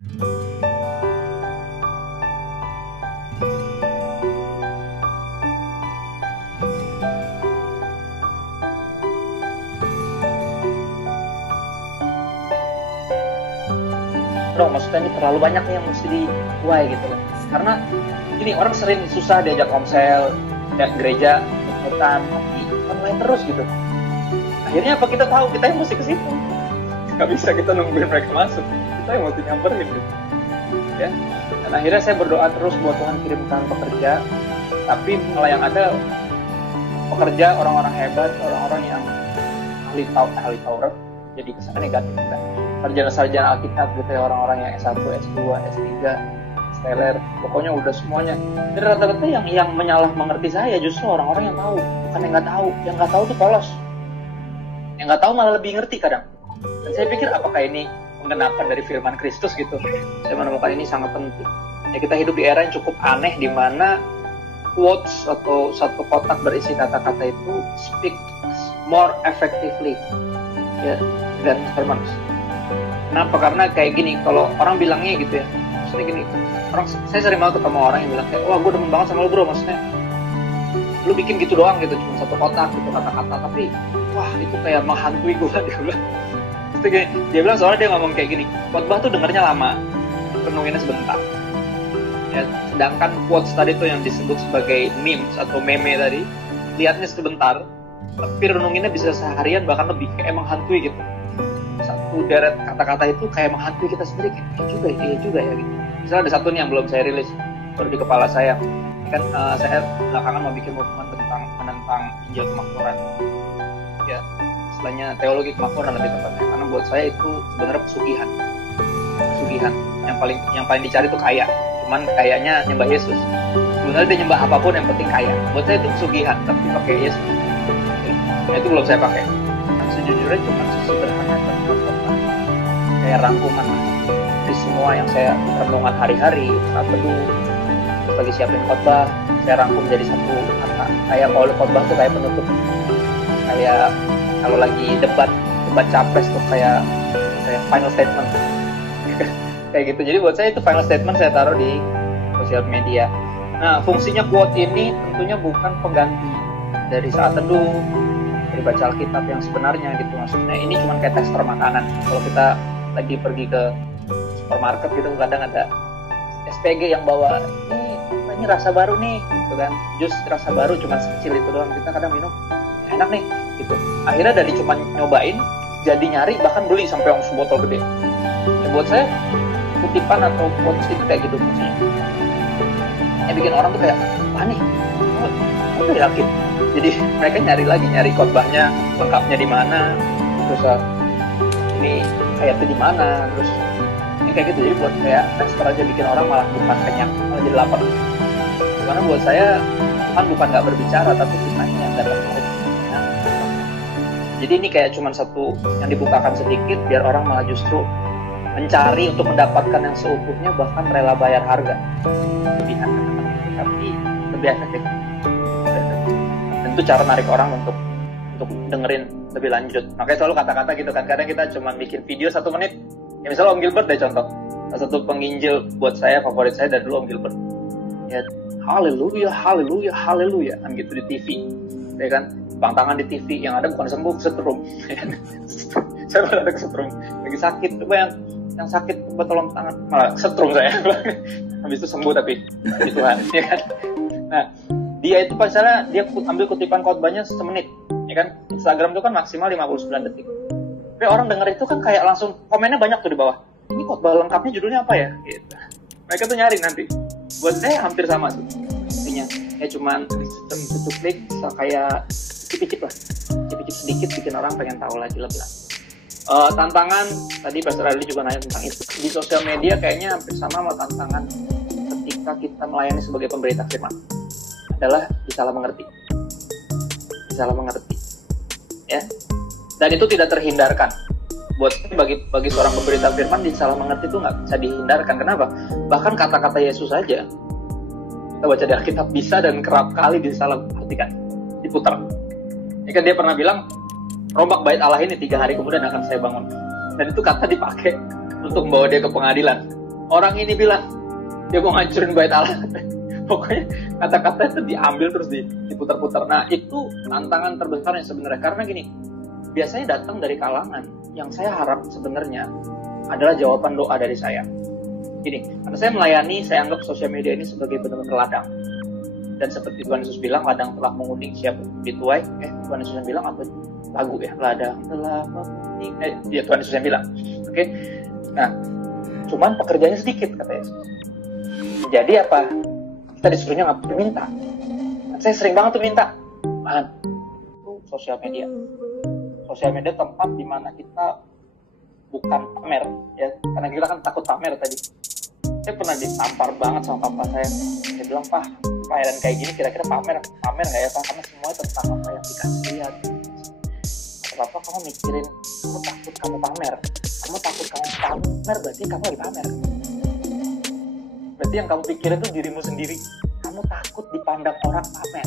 Bro, maksudnya ini terlalu banyak nih yang mesti dituai gitu loh. Karena gini, orang sering susah diajak komsel, ya, gereja, hutan, tapi online terus gitu. Akhirnya apa, kita tahu, kita yang mesti ke situ. Nggak bisa kita nungguin mereka masuk, kita yang mesti nyamperin gitu. Ya. Dan akhirnya saya berdoa terus buat Tuhan kirimkan pekerja, tapi malah yang ada pekerja orang-orang hebat, orang-orang yang ahli Taurat, jadi kesannya negatif. Sarjana-sarjana Alkitab gitu ya, orang-orang yang S1, S2, S3, Steller, pokoknya udah semuanya. Dan rata-rata yang menyalah mengerti saya justru orang-orang yang tahu, bukan yang nggak tahu. Yang nggak tahu tuh polos. Yang nggak tahu malah lebih ngerti kadang. Dan saya pikir apakah ini menggenapkan dari firman Kristus gitu. Saya menemukan ini sangat penting. Ya, kita hidup di era yang cukup aneh di mana quotes atau satu kotak berisi kata-kata itu speak more effectively ya than sermons. Kenapa? Karena kayak gini, kalau orang bilangnya gitu ya, maksudnya gini, saya sering banget ketemu orang yang bilang kayak, wah gue demen banget sama lu bro, maksudnya lu bikin gitu doang gitu, cuma satu kotak gitu kata-kata, tapi wah itu kayak menghantui gue, dia bilang. Maksudnya gini, dia bilang soalnya dia ngomong kayak gini, khotbah tuh dengernya lama, renunginnya sebentar. Ya, sedangkan quotes tadi tuh yang disebut sebagai memes atau meme tadi, lihatnya sebentar, tapi renunginnya bisa seharian bahkan lebih, kayak menghantui gitu. Satu deret kata-kata itu kayak menghantui kita sendiri, kayak iya juga ya gitu. Misalnya ada satu nih yang belum saya rilis, baru di kepala saya. Kan saya belakangan mau bikin movement menentang Injil kemakmuran. Ya, istilahnya teologi kemakmuran lebih tepatnya. Karena buat saya itu sebenarnya pesugihan. Yang paling dicari itu kaya. Cuman kayaknya nyembah Yesus. Sebenarnya dia nyembah apapun yang penting kaya. Buat saya itu pesugihan, tapi pakai Yesus. Nah, itu belum saya pakai. Sejujurnya cuma sesederhana kayak rangkuman dari semua yang saya renungan hari-hari saat teduh, lagi siapin khotbah, saya rangkum jadi satu kata. Kayak kalau khotbah tuh kayak penutup, kayak kalau lagi debat capres tuh kayak final statement kayak gitu. Jadi buat saya itu final statement saya taruh di sosial media. Nah, fungsinya quote ini tentunya bukan pengganti dari saat teduh, dari baca Alkitab yang sebenarnya gitu. Maksudnya ini cuma kayak tester makanan. Kalau kita lagi pergi ke supermarket gitu, kadang ada SPG yang bawa ini rasa baru nih gitu kan, jus rasa baru cuma sekecil itu doang, kita kadang minum enak nih gitu. Akhirnya dari cuma nyobain jadi nyari, bahkan beli sampai yang sebotol gede. Ya, buat saya kutipan atau quotes itu kayak gitu fungsinya. Bikin orang tuh kayak wah nih, aku udah yakin. Jadi mereka nyari khotbahnya lengkapnya di mana, terus ini ayatnya di mana, terus ini kayak gitu. Jadi buat kayak tester aja, bikin orang malah bukan kenyang, malah jadi lapar. Karena buat saya Tuhan bukan nggak berbicara, tapi kita yang nggak tertarik. Jadi ini kayak cuma satu yang dibukakan sedikit, biar orang malah justru mencari untuk mendapatkan yang seutuhnya, bahkan rela bayar harga lebihan, tapi lebih efektif. Dan itu cara narik orang untuk dengerin lebih lanjut. Makanya selalu kata-kata gitu kan. Kadang kita cuma bikin video 1 menit. Ya misalnya Om Gilbert deh contoh. Salah satu penginjil buat saya, favorit saya dari dulu Om Gilbert. Ya, haleluya, haleluya, haleluya. Kan gitu di TV. Ya kan, bang tangan di TV, yang ada bukan sembuh, setrum. Saya pernah ada kesetrum, lagi sakit. Coba yang sakit coba tolong tangan, malah setrum saya. Habis itu sembuh tapi puji Tuhan. Ya kan? Nah, dia itu misalnya dia ambil kutipan khotbahnya 1 menit. Ya kan, Instagram itu kan maksimal 59 detik. Tapi orang denger itu kan kayak langsung komennya banyak tuh di bawah. Ini khotbah lengkapnya judulnya apa ya? Gitu. Mereka tuh nyari nanti. Buat saya hampir sama sih. Intinya kayak cuman satu klik, kayak cicip-cicip lah. Cicip-cicip sedikit bikin orang pengen tahu lagi lebih lanjut. Tantangan tadi Pastor Adli juga nanya tentang itu. Di sosial media kayaknya hampir sama tantangan ketika kita melayani sebagai pemberita firman. Adalah disalah mengerti. Ya. Dan itu tidak terhindarkan. Buat bagi seorang pemberita firman, disalah mengerti itu nggak bisa dihindarkan. Kenapa? Bahkan kata-kata Yesus saja, kita baca di Alkitab, bisa dan kerap kali disalah artikan, diputar. Ya kan, dia pernah bilang, rombak bait Allah ini 3 hari kemudian akan saya bangun. Dan itu kata dipakai untuk membawa dia ke pengadilan. orang ini bilang dia mau ngancurin bait Allah. Pokoknya kata-kata itu diambil terus diputar-putar. Nah itu tantangan terbesarnya sebenarnya, karena gini, biasanya datang dari kalangan yang saya harap sebenarnya adalah jawaban doa dari saya. Gini, karena saya melayani, saya anggap sosial media ini sebagai benar-benar ladang. Dan seperti Tuhan Yesus bilang, ladang telah menguning siapa dituai. Tuhan Yesus yang bilang apa? Lagu ya, ladang telah menguning. Ya Tuhan Yesus yang bilang. Oke. Nah, cuman pekerjaannya sedikit kata Yesus. Jadi apa? Kita disuruhnya nggak minta. Saya sering banget tuh minta. Itu sosial media. Sosial media tempat di mana kita bukan pamer, ya. Karena kita kan takut pamer tadi. Saya pernah ditampar banget sama papa saya. Saya bilang, Pak, pelayanan kayak gini kira-kira pamer nggak ya, Pak? Karena semua tentang apa yang dikasih lihat. Kata Papa, kamu mikirin, kamu takut kamu pamer. Kamu takut kamu pamer, berarti kamu lagi pamer. Berarti yang kamu pikirin tuh dirimu sendiri. Kamu takut dipandang orang pamer.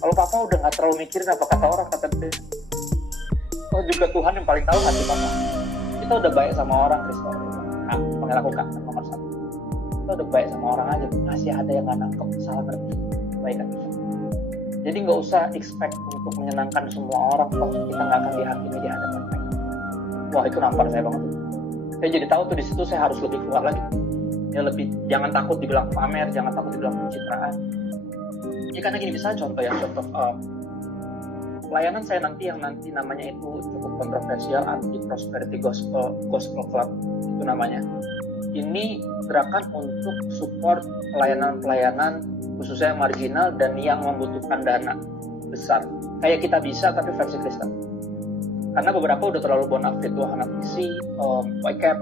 Kalau Papa udah nggak terlalu mikirin apa kata orang, kata dia. Oh juga Tuhan yang paling tahu hati Papa. Kita udah baik sama orang, Kristo. Panggil aku Kak, nomor 1. Kita udah baik sama orang aja, masih ada yang nggak nangkep, salah ngerti kebaikan kita. Jadi nggak usah expect untuk menyenangkan semua orang, toh kita nggak akan dihakimi di hadapan mereka. Wah itu nampar saya banget. Saya jadi tahu tuh di situ saya harus lebih keluar lagi. Ya lebih, jangan takut dibilang pamer, jangan takut dibilang pencitraan. Ya karena gini, misalnya contoh pelayanan saya nanti namanya itu cukup kontroversial, anti-prosperity gospel club itu namanya. Ini gerakan untuk support pelayanan-pelayanan khususnya yang marginal dan yang membutuhkan dana besar. Kayak Kita Bisa tapi versi Kristen. Karena beberapa udah terlalu bonafit tuh anak isi, YCAP,